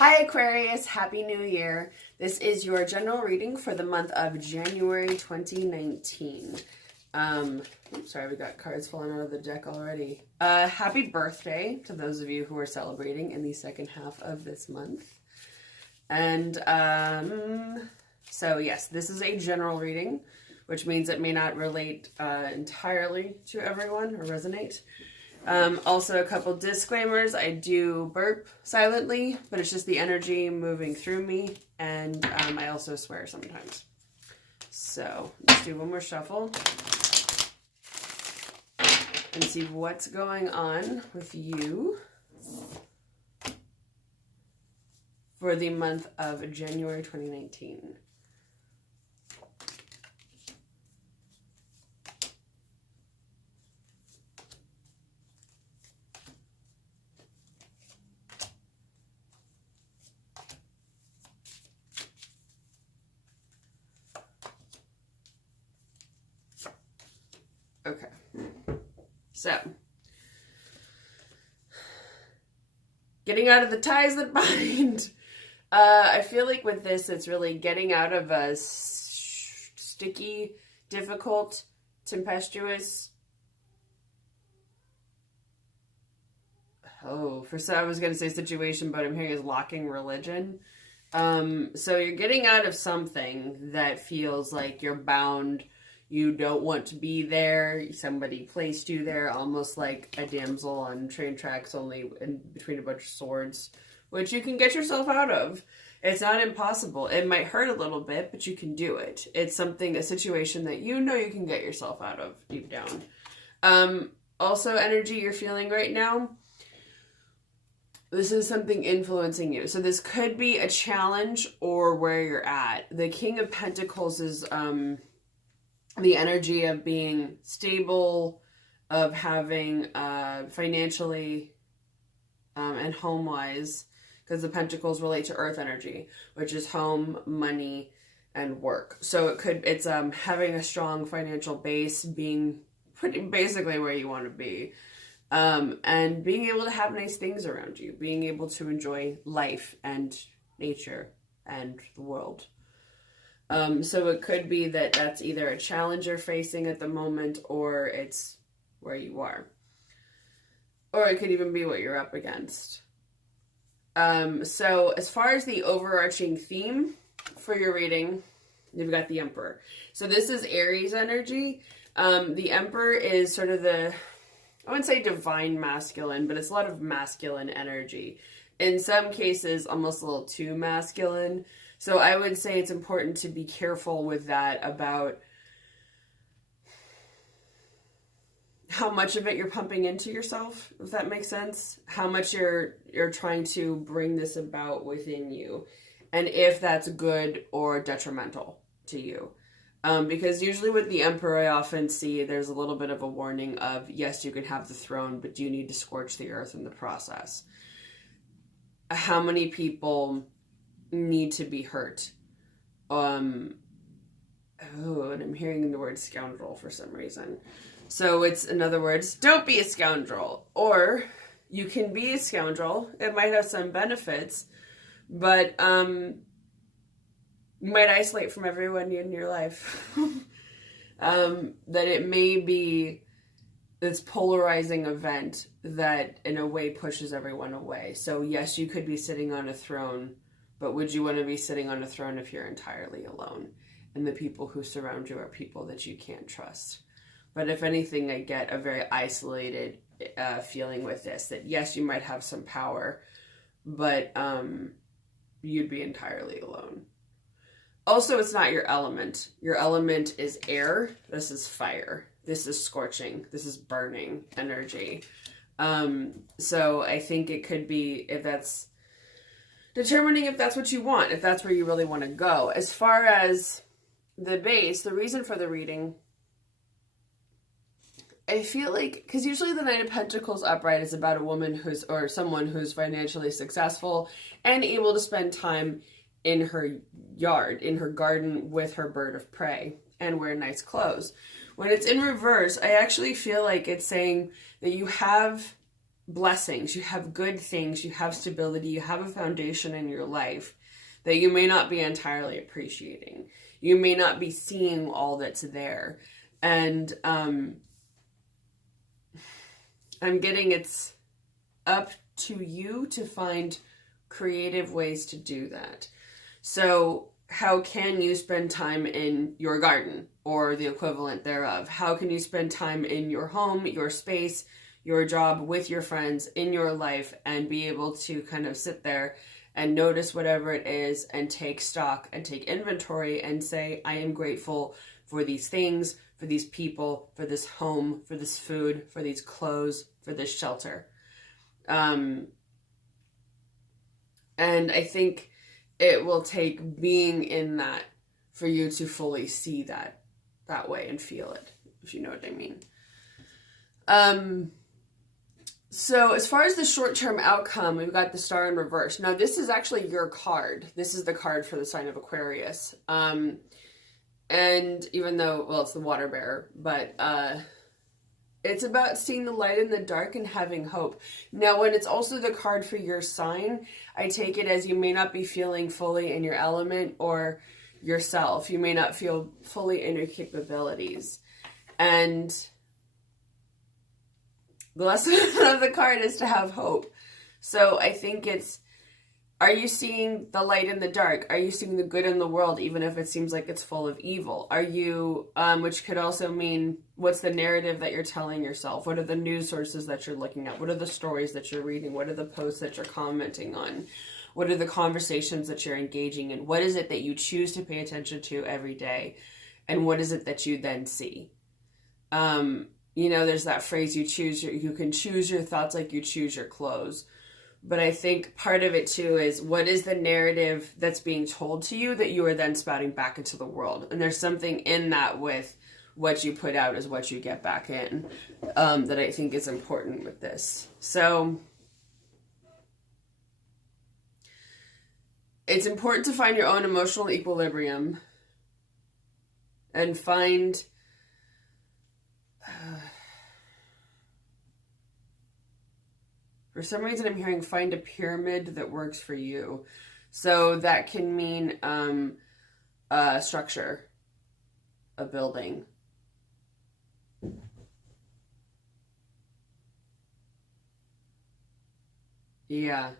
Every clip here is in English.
Hi Aquarius, Happy New Year. This is your general reading for the month of January 2019. Sorry, we got cards falling out of the deck already. Happy birthday to those of you who are celebrating in the second half of this month. And so yes, this is a general reading, which means it may not relate entirely to everyone or resonate. Also, a couple disclaimers. I do burp silently, but it's just the energy moving through me, and I also swear sometimes. So let's do one more shuffle and see what's going on with you for the month of January 2019. Okay, so getting out of the ties that bind. I feel like with this, it's really getting out of a sticky, difficult, tempestuous. I was going to say situation, but I'm hearing is locking religion. So you're getting out of something that feels like you're bound. You don't want to be there. Somebody placed you there, almost like a damsel on train tracks, only in between a bunch of swords, which you can get yourself out of. It's not impossible. It might hurt a little bit, but you can do it. It's a situation that you know you can get yourself out of deep down. Also, energy you're feeling right now. This is something influencing you. So this could be a challenge or where you're at. The King of Pentacles is the energy of being stable, of having financially and home-wise, because the Pentacles relate to earth energy, which is home, money, and work. So it's having a strong financial base, being pretty basically where you want to be, and being able to have nice things around you, being able to enjoy life and nature and the world. So it could be that that's either a challenge you're facing at the moment, or it's where you are. Or it could even be what you're up against. So as far as the overarching theme for your reading, you've got the Emperor. So this is Aries energy. The Emperor is sort of I wouldn't say divine masculine, but it's a lot of masculine energy. In some cases, almost a little too masculine. So I would say it's important to be careful with that, about how much of it you're pumping into yourself, if that makes sense. How much you're trying to bring this about within you, and if that's good or detrimental to you. Because usually with the Emperor, I often see there's a little bit of a warning of, yes, you can have the throne, but do you need to scorch the earth in the process? How many people need to be hurt? And I'm hearing the word scoundrel for some reason. So it's, in other words, don't be a scoundrel. Or you can be a scoundrel. It might have some benefits, but you might isolate from everyone in your life. That it may be this polarizing event that in a way pushes everyone away. So yes, you could be sitting on a throne, but would you want to be sitting on a throne if you're entirely alone and the people who surround you are people that you can't trust? But if anything, I get a very isolated feeling with this, that yes, you might have some power, but you'd be entirely alone. Also, it's not your element. Your element is air. This is fire. This is scorching. This is burning energy. So I think it could be, if that's determining if that's what you want, if that's where you really want to go. As far as the base, the reason for the reading, I feel like, because usually the Knight of Pentacles upright is about a woman or someone who's financially successful and able to spend time in her yard, in her garden with her bird of prey and wear nice clothes. When it's in reverse, I actually feel like it's saying that you have blessings, you have good things, you have stability, you have a foundation in your life that you may not be entirely appreciating. You may not be seeing all that's there. And I'm getting it's up to you to find creative ways to do that. So how can you spend time in your garden or the equivalent thereof? How can you spend time in your home, your space, your job, with your friends, in your life, and be able to kind of sit there and notice whatever it is and take stock and take inventory and say, I am grateful for these things, for these people, for this home, for this food, for these clothes, for this shelter. And I think it will take being in that for you to fully see that way and feel it, if you know what I mean. So as far as the short-term outcome, we've got the Star in reverse. Now, this is actually your card. This is the card for the sign of Aquarius. And even though, well, it's the water bearer, but it's about seeing the light in the dark and having hope. Now, when it's also the card for your sign, I take it as you may not be feeling fully in your element or yourself. You may not feel fully in your capabilities. And the lesson of the card is to have hope. So I think it's, are you seeing the light in the dark? Are you seeing the good in the world, even if it seems like it's full of evil? Are you, which could also mean, what's the narrative that you're telling yourself? What are the news sources that you're looking at? What are the stories that you're reading? What are the posts that you're commenting on? What are the conversations that you're engaging in? What is it that you choose to pay attention to every day? And what is it that you then see? You know, there's that phrase, you can choose your thoughts like you choose your clothes. But I think part of it too is, what is the narrative that's being told to you that you are then spouting back into the world? And there's something in that with what you put out is what you get back in, that I think is important with this. So it's important to find your own emotional equilibrium and find for some reason I'm hearing find a pyramid that works for you. So that can mean a structure, a building. Yeah.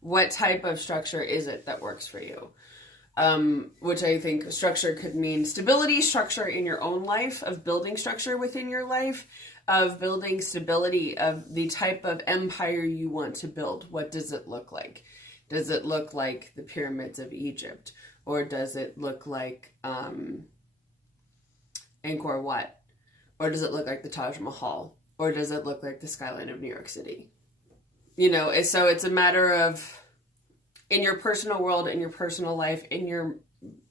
What type of structure is it that works for you? Which I think structure could mean stability, structure in your own life, of building structure within your life, of building stability, of the type of empire you want to build. What does it look like? Does it look like the pyramids of Egypt? Or does it look like Angkor Wat? Or does it look like the Taj Mahal? Or does it look like the skyline of New York City? You know, so it's a matter of, in your personal world, in your personal life, in your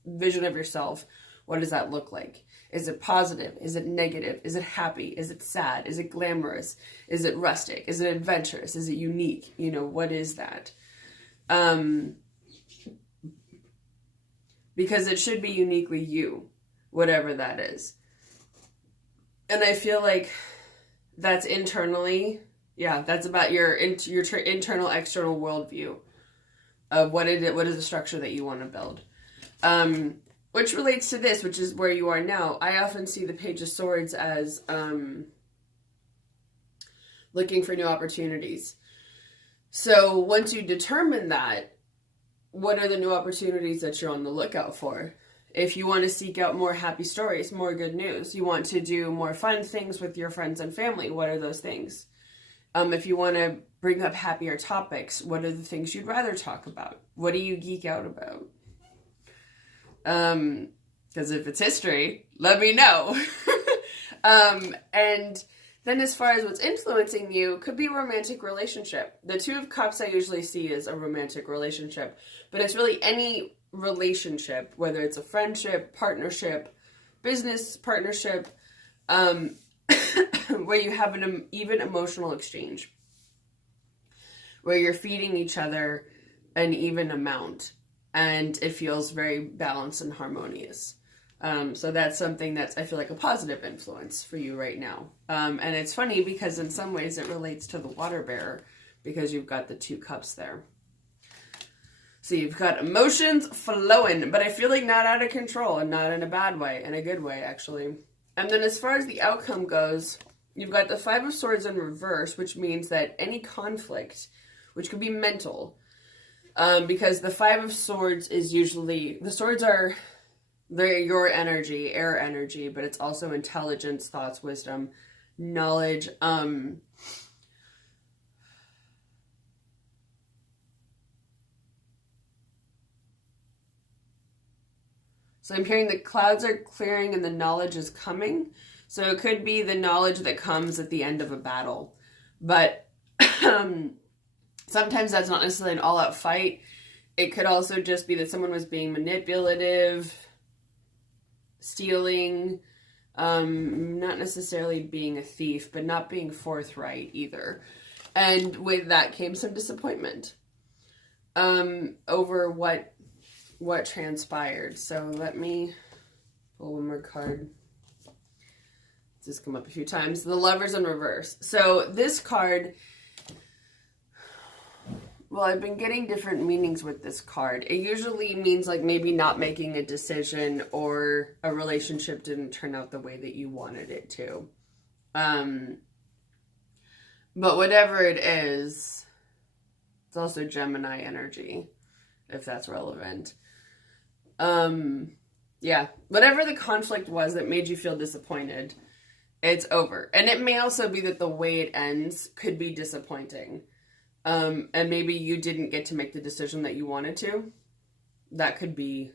vision of yourself, what does that look like? Is it positive? Is it negative? Is it happy? Is it sad? Is it glamorous? Is it rustic? Is it adventurous? Is it unique? You know, what is that? Because it should be uniquely you, whatever that is. And I feel like that's internally, yeah, that's about your internal, external worldview of what is the structure that you want to build. Which relates to this, which is where you are now. I often see the Page of Swords as looking for new opportunities. So once you determine that, what are the new opportunities that you're on the lookout for? If you want to seek out more happy stories, more good news, you want to do more fun things with your friends and family, what are those things? If you want to bring up happier topics, what are the things you'd rather talk about? What do you geek out about? Because if it's history, let me know. And then as far as what's influencing you, could be a romantic relationship. The Two of Cups I usually see as a romantic relationship, but it's really any relationship, whether it's a friendship, partnership, business partnership, where you have an even emotional exchange, where you're feeding each other an even amount, and it feels very balanced and harmonious. So that's something that's, I feel like, a positive influence for you right now. And it's funny because in some ways it relates to the water bearer because you've got the 2 cups there. So you've got emotions flowing, but I feel like not out of control and not in a bad way, in a good way, actually. And then as far as the outcome goes, you've got the 5 of Swords in reverse, which means that any conflict, which could be mental, because the 5 of Swords is usually, the swords are, they're your energy, air energy, but it's also intelligence, thoughts, wisdom, knowledge. So I'm hearing the clouds are clearing and the knowledge is coming. So it could be the knowledge that comes at the end of a battle. But sometimes that's not necessarily an all-out fight. It could also just be that someone was being manipulative, stealing, not necessarily being a thief, but not being forthright either. And with that came some disappointment over what transpired. So let me pull one more card. This has come up a few times. The Lovers in reverse. So this card, well, I've been getting different meanings with this card. It usually means like maybe not making a decision or a relationship didn't turn out the way that you wanted it to. But whatever it is, it's also Gemini energy, if that's relevant. Yeah, whatever the conflict was that made you feel disappointed, it's over. And it may also be that the way it ends could be disappointing. And maybe you didn't get to make the decision that you wanted to. That could be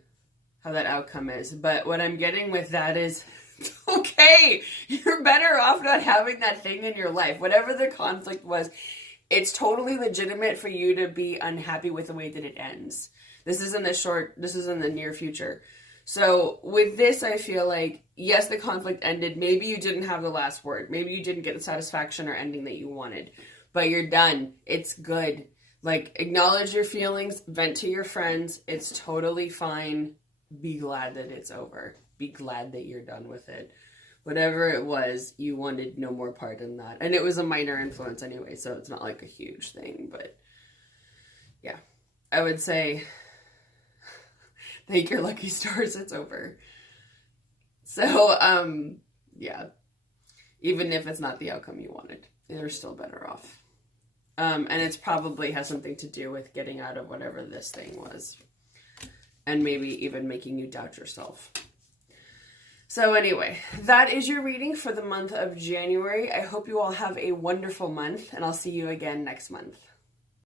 how that outcome is. But what I'm getting with that is, okay, you're better off not having that thing in your life. Whatever the conflict was, it's totally legitimate for you to be unhappy with the way that it ends. This is in the near future. So with this, I feel like, yes, the conflict ended. Maybe you didn't have the last word. Maybe you didn't get the satisfaction or ending that you wanted. But you're done. It's good. Like, acknowledge your feelings. Vent to your friends. It's totally fine. Be glad that it's over. Be glad that you're done with it. Whatever it was, you wanted no more part in that. And it was a minor influence anyway, so it's not like a huge thing. But, yeah. I would say, thank your lucky stars, it's over. So, yeah. Even if it's not the outcome you wanted, you're still better off. And it's probably has something to do with getting out of whatever this thing was. And maybe even making you doubt yourself. So anyway, that is your reading for the month of January. I hope you all have a wonderful month, and I'll see you again next month.